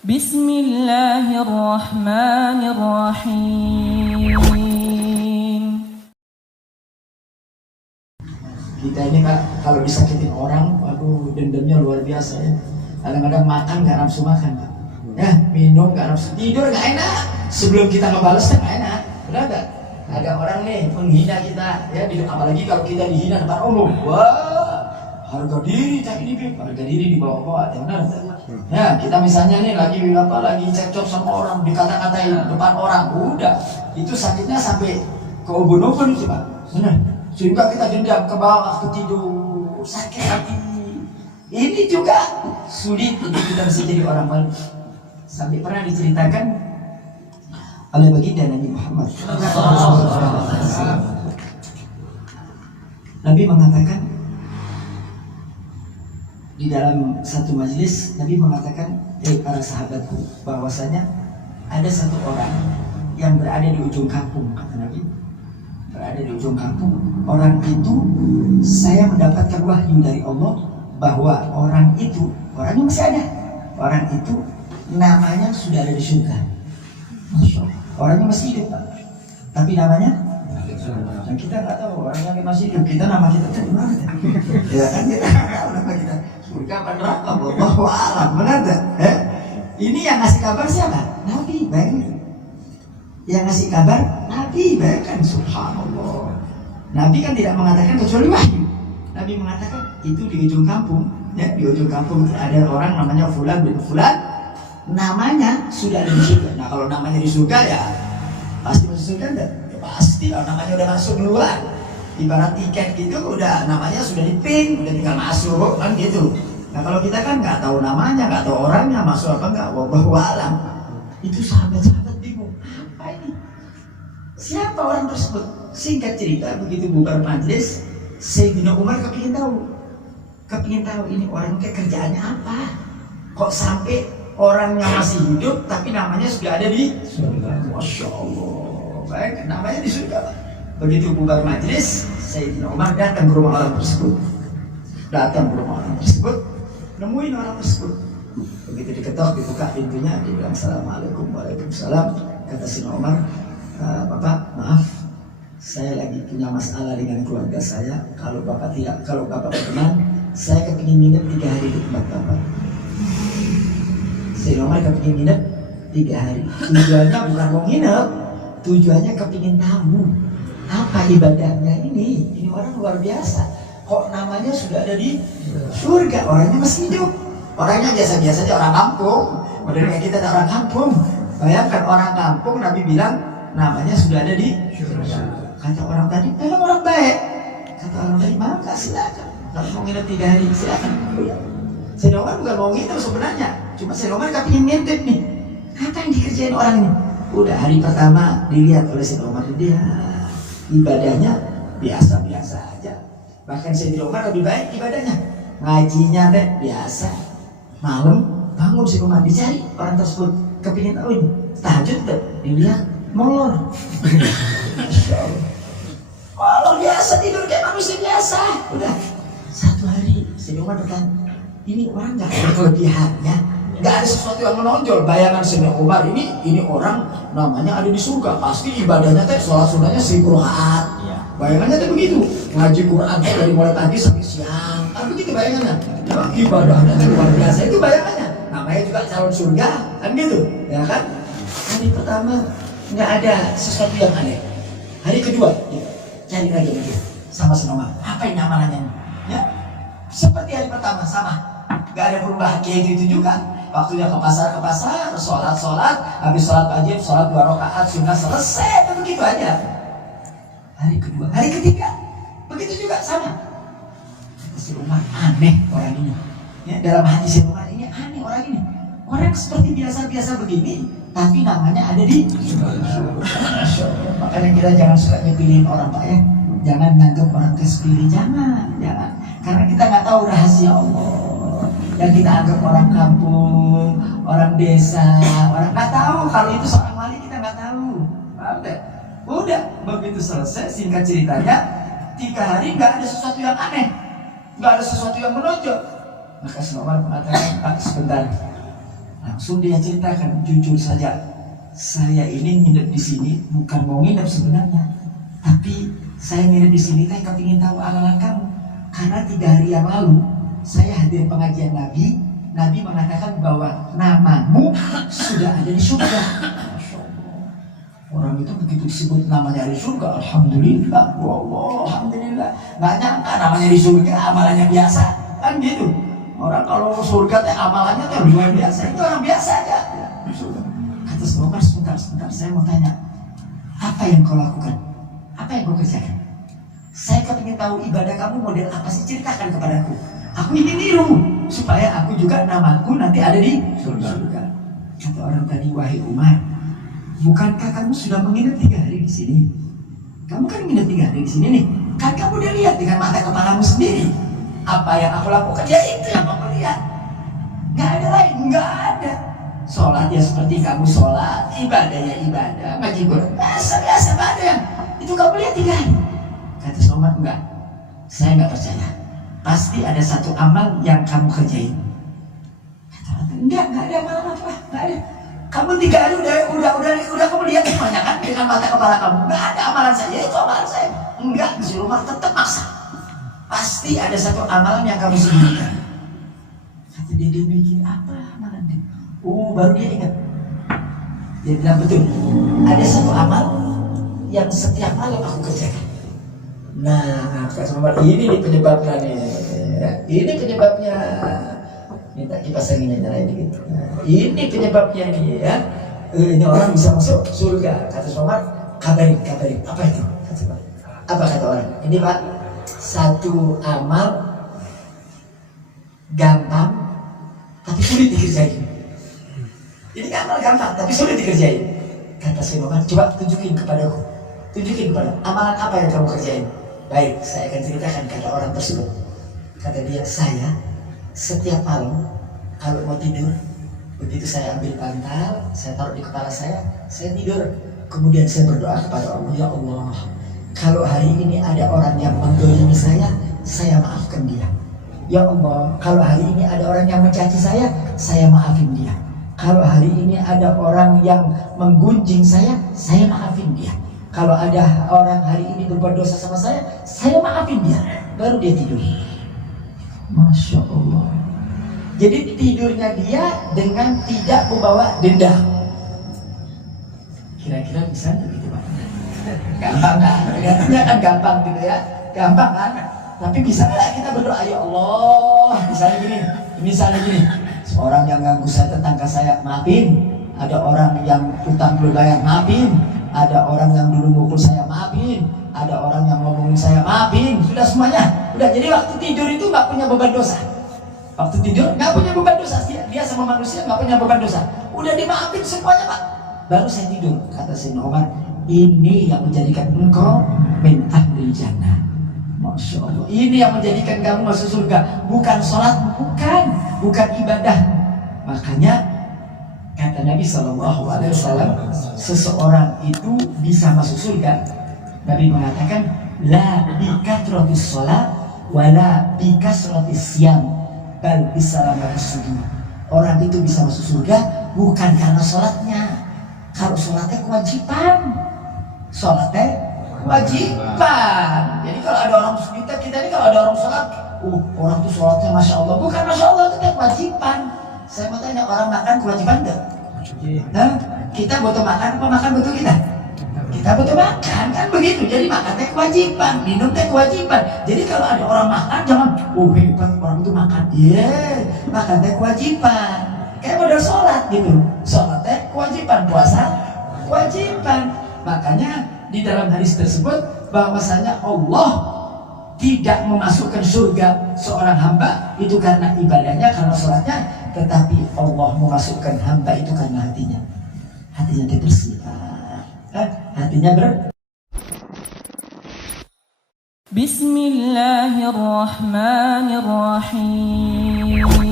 Bismillahirrahmanirrahim. Kita ini Kak, kalau disakitin orang, aduh dendamnya luar biasa ya. Kadang-kadang makan gak nafsu makan Kak. Ya, minum gak nafsu, tidur gak enak. Sebelum kita ngebales gak enak. Benar gak? Ada orang nih menghina kita, ya, apalagi kalau kita dihina depan umum. Wah, harga diri tak ini, harga diri dibawa-bawa, ya benar. Ya, kita misalnya nih lagi cekcok sama orang, dikata-katain depan orang, udah, itu sakitnya sampai ke ubun-ubun itu Pak. Benar. Sehingga kita dendam ke bawah, ke tidur, sakit hati. Ini juga sulit untuk kita bisa jadi orang malu. Sampai pernah diceritakan oleh baginda Nabi Muhammad. Nabi mengatakan di dalam satu majelis, Nabi mengatakan, para sahabatku, bahwasanya ada satu orang yang berada di ujung kampung, kata Nabi. Berada di ujung kampung, orang itu saya mendapatkan wahyu dari Allah bahwa orang itu, orangnya masih ada, orang itu namanya sudah ada di surga. Masya Allah, orangnya masih hidup Pak, tapi namanya dan kita nggak tahu orangnya masih hidup, kita nama kita tuh gimana ya kan, kita nggak tahu nama kita surga apa neraka, wallahu a'lam. Benar tak? Ini yang ngasih kabar siapa? Nabi. Bayangin, yang ngasih kabar Nabi, bayangkan, subhanallah. Nabi kan tidak mengatakan kecuali wahyu. Nabi mengatakan itu di ujung kampung, ya, di ujung kampung ada orang namanya Fulan bin Fulan, namanya sudah ada di surga. Nah kalau namanya di surga ya pasti masuk surga enggak? Ya pasti lah, namanya udah masuk duluan. Ibarat tiket gitu, udah namanya sudah dipin, udah tinggal masuk kan gitu. Nah kalau kita kan nggak tahu namanya, nggak tahu orangnya masuk apa enggak, wallahu a'lam. Itu sahabat-sahabat bingung, apa ini? Siapa orang tersebut? Singkat cerita, begitu bubar majelis, Sayyidina Umar kepingin tahu ini orang kayak kerjaannya apa? Kok sampai orangnya masih hidup tapi namanya sudah ada di surga? Masya Allah, baik, namanya di surga. Begitu bubar majelis, Sayyidina Umar datang ke rumah orang tersebut. Nemuin orang tersebut. Begitu diketok, dibuka pintunya, dia bilang assalamualaikum. Waalaikumsalam. Kata Sayyidina Umar, Bapak, maaf, saya lagi punya masalah dengan keluarga saya. Kalau Bapak berkenan, saya kepingin nginep 3 hari di tempat Bapak. Sayyidina Umar kepingin nginep 3 hari. Tujuannya bukan mau nginep, tujuannya kepingin tahu apa ibadahnya ini. Ini orang luar biasa. Kok namanya sudah ada di surga, orangnya masih hidup. Orangnya biasa-biasa aja, orang kampung. Model kayak kita ada orang kampung. Bayangkan orang kampung, Nabi bilang namanya sudah ada di surga. Kata orang tadi, memang orang baik. Kata orang tadi, maka silakan. Kalau mau nginep 3 hari, silakan. Sayyidina Umar bukan mau nginep sebenarnya, cuma Sayyidina Umar kepingin ngintip nih. Apa yang dikerjain orang ini? Udah hari pertama dilihat oleh Sayyidina Umar, dia ibadahnya biasa-biasa aja. Bahkan Sayyidina Umar lebih baik ibadahnya. Ngajinya deh biasa. Malam bangun Sayyidina Umar, dicari orang tersebut, kepingin tahu ini tahajud deh, dilihat molor. Kalau biasa tidur kayak manusia biasa. Udah 1 hari Sayyidina Umar bertanya, ini orang nggak ada kelebihannya, nggak ada sesuatu yang menonjol. Bayangan Sayyidina Umar ini orang namanya ada di surga, pasti ibadahnya teh sholat sunnahnya 1000 rakaat. Bayangannya tuh begitu, ngaji Quran dari mulai pagi sampai siang, kan begitu bayangannya. Ibadahnya tuh luar biasa, itu bayangannya. Namanya juga calon surga, kan gitu, ya kan? Hari pertama nggak ada sesuatu yang aneh. Hari kedua, ya, cari lagi sama Sayyidina Umar. Apa ini amalannya? Ya, seperti hari pertama sama, nggak ada perubahan kayak gitu juga. Waktunya ke pasar, sholat, habis sholat wajib, sholat 2 rakaat, sunnah, selesai, begitu aja. Hari kedua, hari ketiga, begitu juga sama. Sayyidina Umar, aneh orang ini. Ya, dalam hati Sayyidina Umar, ini aneh orang ini. Orang seperti biasa-biasa begini, tapi namanya ada di surga. Makanya kita jangan suka nyepilin orang Pak ya. Jangan nganggap orang kesepilih, jangan. Karena kita nggak tahu rahasia Allah. Yang kita anggap orang kampung, orang desa, orang nggak tahu kalau itu seorang wali, kita nggak tahu. Paham deh? Udah, begitu selesai, singkat ceritanya, 3 hari nggak ada sesuatu yang aneh, nggak ada sesuatu yang menonjol. Maka Sayyidina Umar mengatakan, Pak sebentar, Langsung dia ceritakan, jujur saja, saya ini nginep di sini bukan mau nginep sebenarnya, tapi saya nginep di sini teh kepingin tahu amalan kamu. Karena 3 hari yang lalu saya hadir pengajian Nabi, Nabi mengatakan bahwa namamu sudah ada di surga. Orang itu begitu disebut namanya di surga, alhamdulillah, wallah, alhamdulillah. Nggak nyangka namanya di surga, amalannya biasa, kan gitu. Orang kalau surga teh amalannya tuh luar biasa, itu orang biasa aja. Kata Umar, sebentar, saya mau tanya, apa yang kau lakukan? Apa yang kau kerjakan? Saya kepingin tahu ibadah kamu model apa sih, ceritakan kepadaku. Aku ingin niru, supaya aku juga namaku nanti ada di surga. Kata orang tadi, wahai Umar, bukankah kamu sudah menginap 3 hari di sini? Kamu kan menginap 3 hari di sini nih. Kan kamu udah lihat dengan mata kepalamu sendiri. Apa yang aku lakukan, ya itu yang kamu lihat. Nggak ada lain, nggak ada. Sholat ya seperti kamu sholat, ibadah ya ibadah, ngaji Quran biasa, nggak ada yang itu kamu lihat 3 hari. Kata Somad, enggak, saya nggak percaya. Pasti ada satu amal yang kamu kerjain. Kata orang, enggak ada amalan apa, nggak ada. Kamu 3 hari udah kamu lihat semuanya kan dengan mata kepala kamu. Nggak ada amalan saya, itu amalan saya. Enggak, di rumah tetap maksa. Pasti ada satu amalan yang kamu sembunyikan. Kata dia mikir apa amalan dia? Baru dia ingat. Dia bilang betul, ada satu amal yang setiap malam aku kerjakan. Nah, Kak Somad, ini nih penyebabnya nih. Ini penyebabnya. Minta kipas anginnya nyalain dikit. Nah, ini penyebabnya nih ya. Ini orang bisa masuk surga. Kata Somad, kabarin. Apa itu? Apa kata orang? Ini Pak, satu amal gampang tapi sulit dikerjain. Ini amal gampang tapi sulit dikerjain. Kata si Muhammad, coba tunjukin kepadaku. Amalan apa yang kamu kerjain? Baik, saya akan ceritakan, kata orang tersebut. Kata dia, saya setiap malam kalau mau tidur, begitu saya ambil bantal, saya taruh di kepala saya tidur. Kemudian saya berdoa kepada Allah, ya Allah, kalau hari ini ada orang yang mendolimi saya maafkan dia. Ya Allah, kalau hari ini ada orang yang mencaci saya maafin dia. Kalau hari ini ada orang yang menggunjing saya maafin dia. Kalau ada orang hari ini berbuat dosa sama saya maafin dia. Baru dia tidur. Masya Allah. Jadi tidurnya dia dengan tidak membawa dendam. Kira-kira bisa begitu Pak? Gampang kan? Tergantinya kan gampang gitu ya. Gampang kan? Tapi bisa nggak kita berdoa, ya Allah, misalnya gini, seorang yang ganggu saya, tetangga saya, maafin. Ada orang yang utang belum bayar, maafin. Ada orang yang dulu mukul saya, maafin. Ada orang yang ngomongin saya, maafin. Sudah semuanya. Udah, jadi waktu tidur itu nggak punya beban dosa. Waktu tidur nggak punya beban dosa. Dia sama manusia nggak punya beban dosa. Udah dimaafin semuanya Pak. Baru saya tidur. Kata Sayyidina Umar, ini yang menjadikan engkau min ahlil jannah. Masya Allah. Ini yang menjadikan kamu masuk surga. Bukan sholat, bukan ibadah. Makanya kata Nabi SAW, seseorang itu bisa masuk surga. Nabi mengatakan, la bikathratis sholat, wala bikasratis siyam, bal bisalamatis sujud. Orang itu bisa masuk surga bukan karena sholatnya. Kalau sholatnya kewajiban, wajiban. Jadi kalau ada orang kita ini kalau ada orang sholat, orang tuh sholatnya masya Allah, bukan masya Allah, itu kewajiban. Saya mau tanya, orang makan kewajiban enggak? Nah, kita butuh makan apa makan butuh kita? Kita butuh makan, kan begitu. Jadi makan teh kewajiban, minum teh kewajiban. Jadi kalau ada orang makan jangan, hebat orang itu makan. Makan teh kewajiban. Kayak modal sholat gitu. Sholat teh kewajiban, puasa kewajiban. Makanya di dalam hadis tersebut bahwasanya Allah tidak memasukkan surga seorang hamba itu karena ibadahnya, karena sholatnya, tetapi Allah memasukkan hamba itu karena hatinya bersih, hatinya Bismillahirrahmanirrahim.